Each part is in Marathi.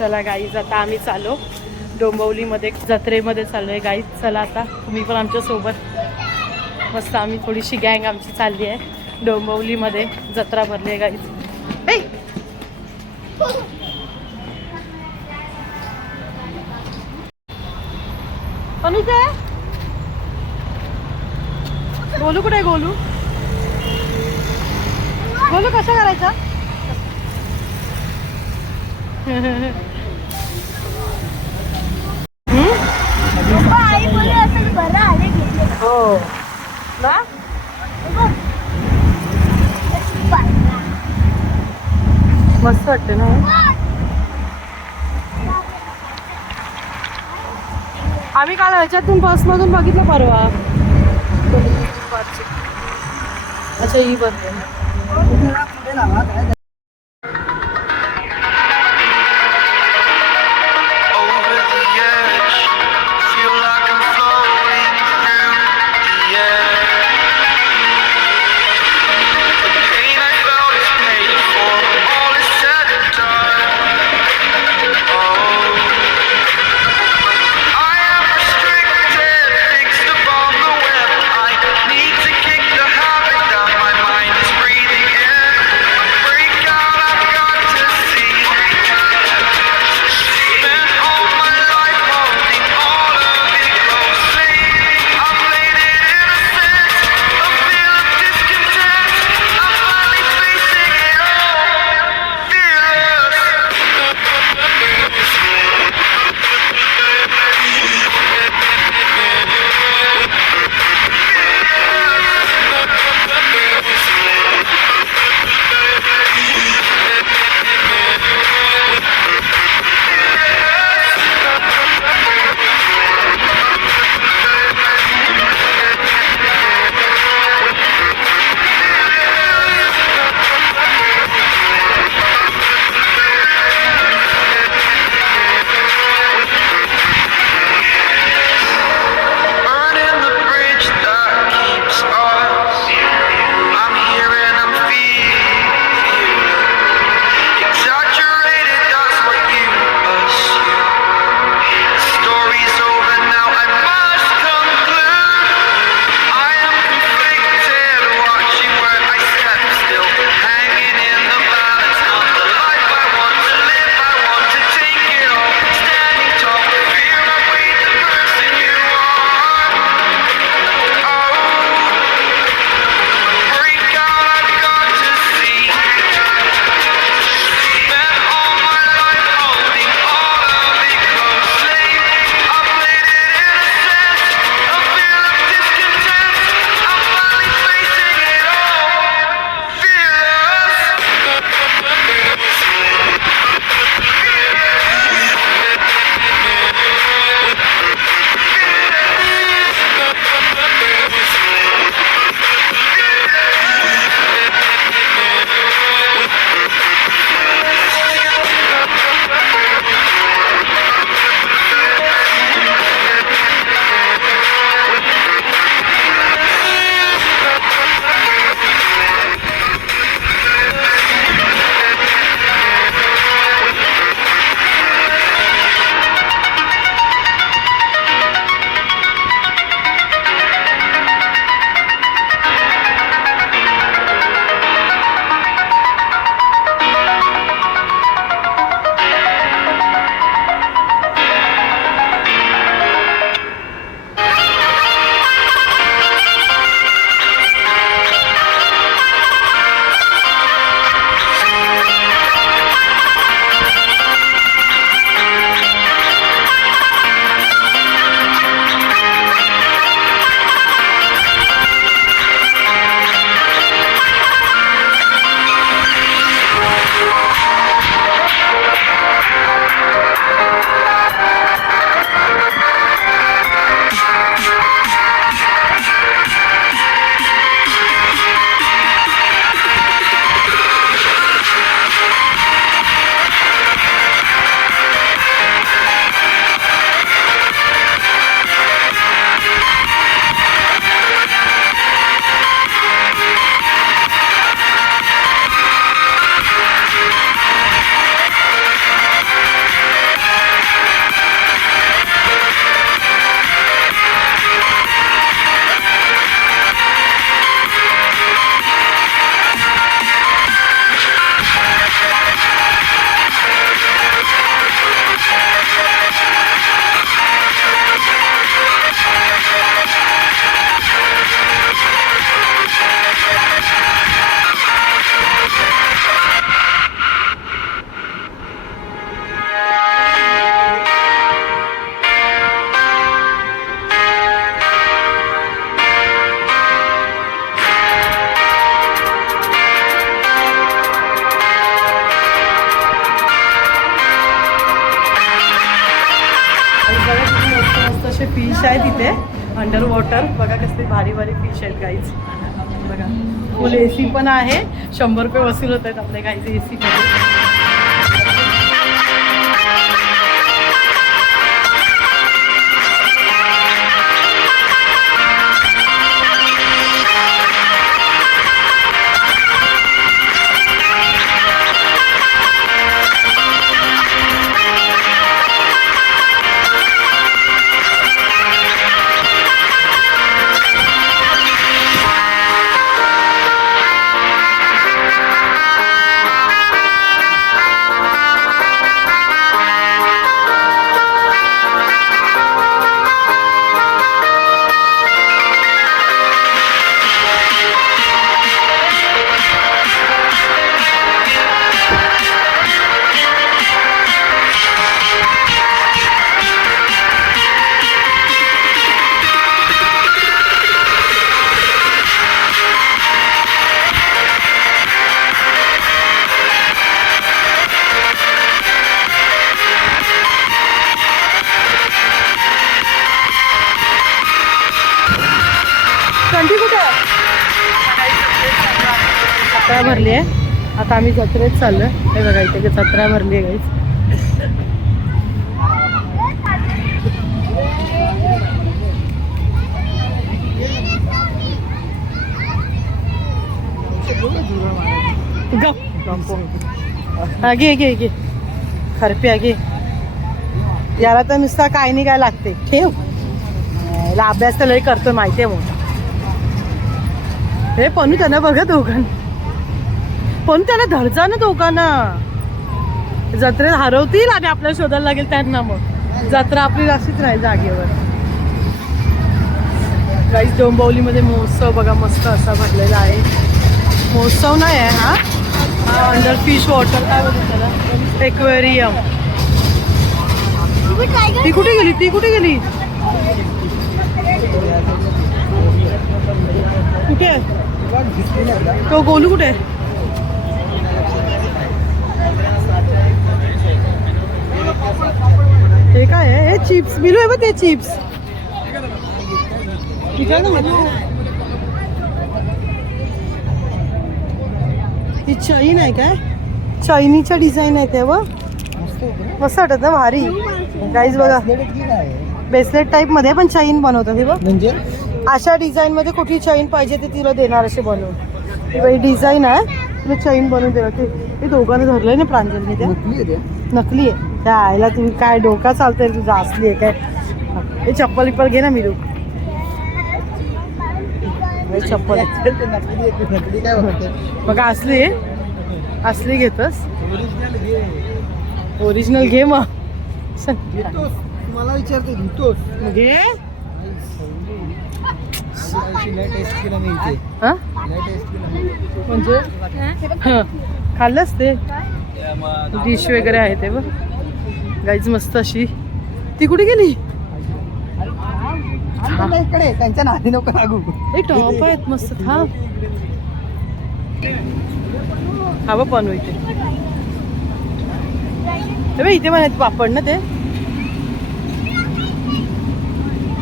चला गाईज आता आम्ही चालो डोंबवलीमध्ये जत्रेमध्ये चाललो आहे गाईज चला आता तुम्ही पण आमच्यासोबत मस्त आम्ही थोडीशी गँग आमची चालली आहे. डोंबवलीमध्ये जत्रा भरली आहे गाईज अनुजा! गोलू कुठे आहे गोलू? गोलू कसं करायचं हम्म? आई बोलली असं बरं आले घेतले हो ना मस्त वाटते ना आम्ही काल ह्याच्यातून बसमधून बघितलं परवा. अच्छा ही बस फिश आहे तिथे अंडर वॉटर बघा कसले भारी भारी फिश आहेत गाईज बघा. फुल ए सी पण आहे. शंभर रुपये वसूल होत आहेत आपल्या गाईचे ए सीमध्ये आता आम्ही जत्रेत चाललो हे बघा इथे जत्रा भरली आहे आगे हा घे घे घे. घे. याला तर नुसता काय नाही काय लागते. ठेव. याला अभ्यास तर लय करतो आहे मग हे पण त्यांना बघत दोघांना. पण त्याला धरजा ना दोघांना. जत्रेत हरवतील आणि आपल्याला शोधायला लागेल त्यांना मग. जत्रा आपली अशीच राहील जागेवर. गाईस डोंबवलीमध्ये महोत्सव बघा मस्त असा भरलेला आहे. महोत्सव नाही आहे हा. हा अंडर फिश वॉटर काय बोलतो त्याला? एक्वेरियम ती कुठे गेली? ती कुठे गेली? कुठे? आहे तो गोलू कुठे? आहे हे काय आहे? हे चिप्स. मिलू आहे बघ ते चिप्स. ठीक आहे ना ही चैन आहे काय? चैनीच्या डिझाईन आहे ते व. मस्त वाटत ना भारी. गाईज बघा. ब्रेसलेट टाईपमध्ये पण चैन बनवतात हे बघ. म्हणजे? अशा डिझाईन मध्ये कुठली चैन पाहिजे ते तिला देणार असे बनवून. ही डिझाईन आहे. तुला चैन बनवून देणार. ते हे दोघांना धरलंय ना प्रांजलने त्या. नकली आहे ते. नकली आहे. त्या आईला तुम्ही काय डोका चालतंय तुझा? असली आहे काय? हे चप्पल विप्पल घे ना मिरू. चप्पल. आहे. ते नकली काय होते बघा असली आहे. असली घेतस. ओरिजिनल घे मग. मला विचारते घेतोस. घे. मी हा? मी. म्हणजे हं, खाल्लंच ते? डिश वगैरे आहे ते बघ. गाईज मस्त अशी. ती कुठे गेली? इकडे त्यांच्या नादी नको लागू. एक टॉप आहेत मस्त थांब. हा इथे. हे इथे म्हणायचे पापड ना ते.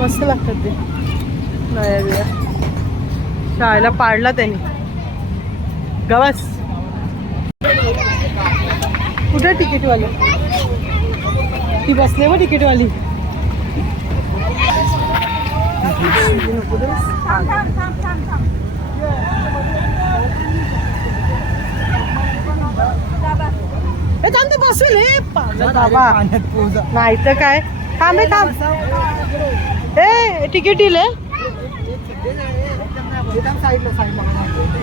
मस्त लागतात ते. नया बिया शाळेला पाडला त्यांनी. गवस. कुठे तिकीटवाले ती बसले मग तिकीटवाली. थांब ते बसेल हे पागल बाबा पाण्यात पोहोचा नाही तर काय. थांब हे थांब. ए तिकीट दिले.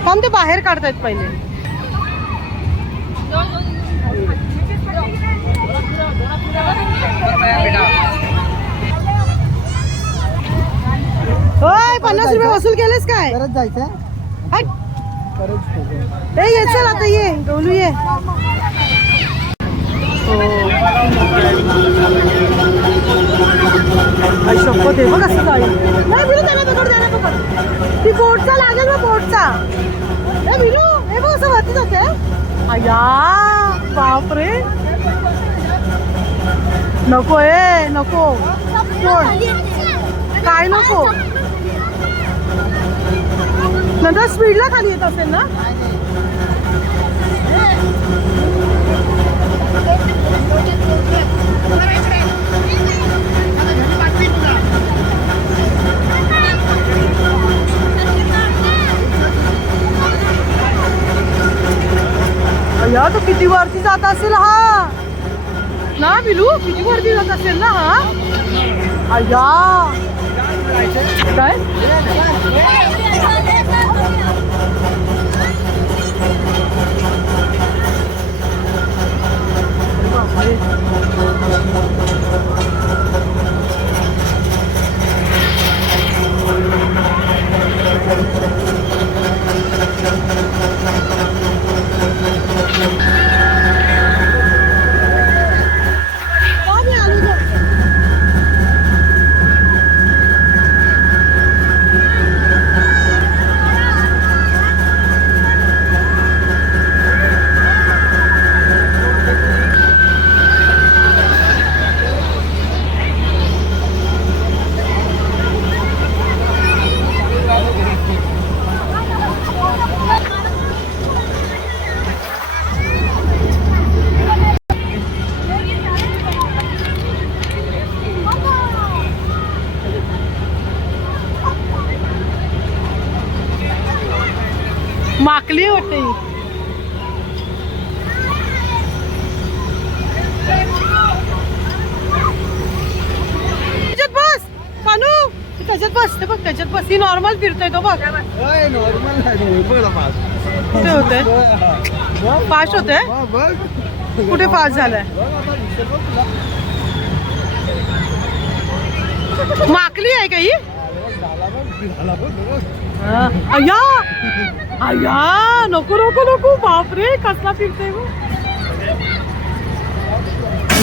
थांब ते बाहेर काढतायत पहिले. होय पन्नास रुपये वसूल केलेस काय? परत जायचं हट. ए ये चल आता ये डोलू ये. आई शपथ आहे बघ असं गाडी. नाही बिलू त्याला पकड त्याला पकड. ती बोटचा लागेल ना बोटचा. ए बिलू हे बघ असं वरती जाते. अया बापरे. नको ए नको. कोण? काय नको? नंतर स्पीडला खाली येत असेल ना? अय्या तो किती वरती जात असेल हा? ना बिलू किती वरती जात असेल ना हा अय्या काय माकली वाटते ही. त्याच्यात बस पानू तू त्याच्यात बस ते बघ त्याच्यात बस ही नॉर्मल फिरतोय तो बघ. नॉर्मल नाही पास कुठे होते फास्ट होते कुठे फास्ट झालाय? माकली आहे का ही? अय्या! अय्या! नको नको नको. बापरे कसला फिरतोय गो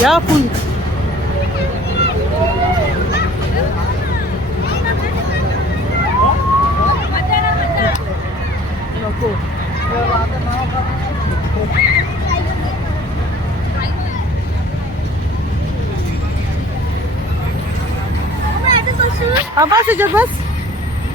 या फुल. नको. हा, बस. बस.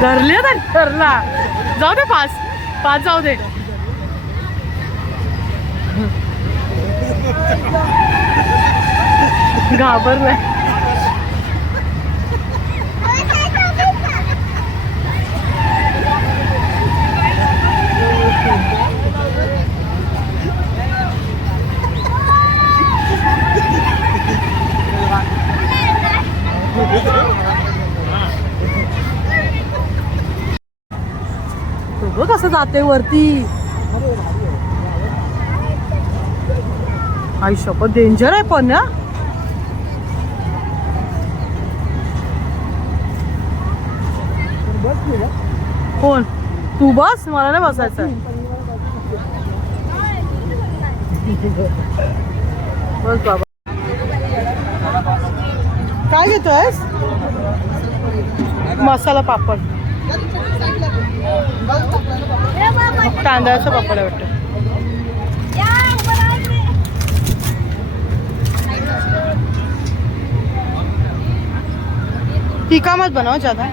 धरले तर धरला. जाऊ दे पाच पाच जाऊ दे. घाबरलाय तो बघ कसं जाते वरती आई शपथ डेंजर आहे पण ना कोण? तू बस मला नाही बसायचं बस बाबा. काय घेतोयस? मसाला पापड. तांदळाचं पापड वाटतं तीखा मत बनाओ हो, ज्यादा.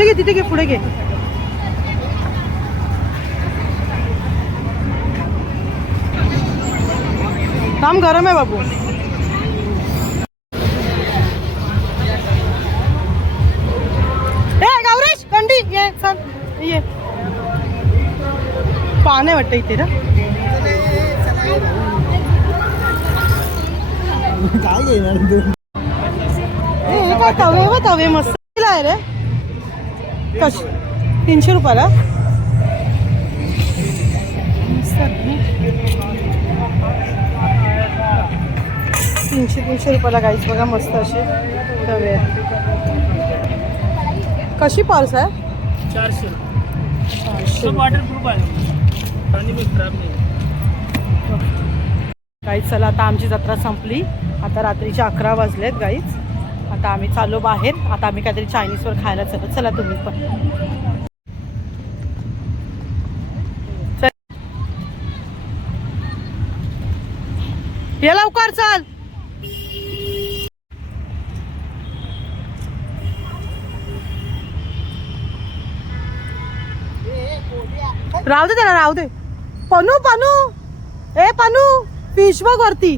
तिथे घे तिथे घे पुढे घे काम गरम आहे बाबू। ए गौरेश कंडी ये चल ये। पान वाटतं इथे ना काय घेणार तवे व तवे मस्त आहे रे। कश? तीनशे रुपयाला. तीनशे तीनशे रुपयाला गाईच बघा मस्त असे तवे आहेत. कशी पर्स आहे? चारशे. गाईच चला आता आमची जत्रा संपली. आता रात्रीचे अकरा वाजलेत गाईच आता आम्ही चाललो बाहेर. आता आम्ही काहीतरी चायनीजवर खायला चाललो चला तुम्ही पण. ये लवकर चल. राहू दे त्याला राहू दे. पनू पनू. ए पनू. फिश बघ वरती.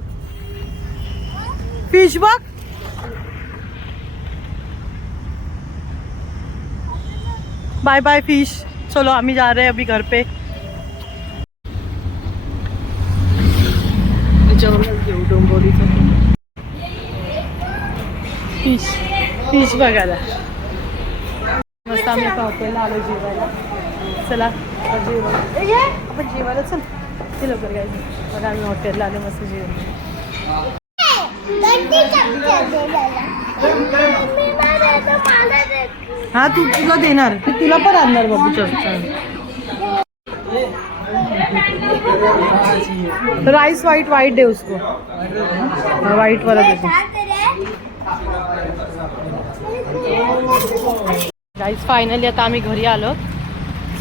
फिश बघ बाय बाय फिश चलो हम जा रहे हैं अभी घर पे. घेऊ डोंबोलीचं फिश फिश बघायला. मस्त आम्ही पाहतो हॉटेलला आलो जेवायला. चला आपण जेवायला आपण जेवायला चल. ते लवकर गायचं बघा आम्ही हॉटेलला आलो मस्त जेवण हा तू तुला देणार. तुला पण आणणार बाबू चल राईस वाईट वाईट दे उसको व्हाईट वाला देतो. राईस फायनली आता आम्ही घरी आलो.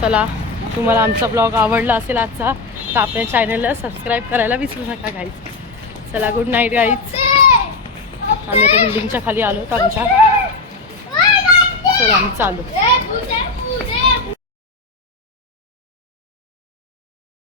चला तुम्हाला आमचा ब्लॉग आवडला असेल आजचा तर आपल्या चॅनलला सबस्क्राईब करायला विसरू नका गाईज चला गुड नाईट गाईज आम्ही आता बिल्डिंगच्या खाली आलो आमच्या. सर आम्ही चालू.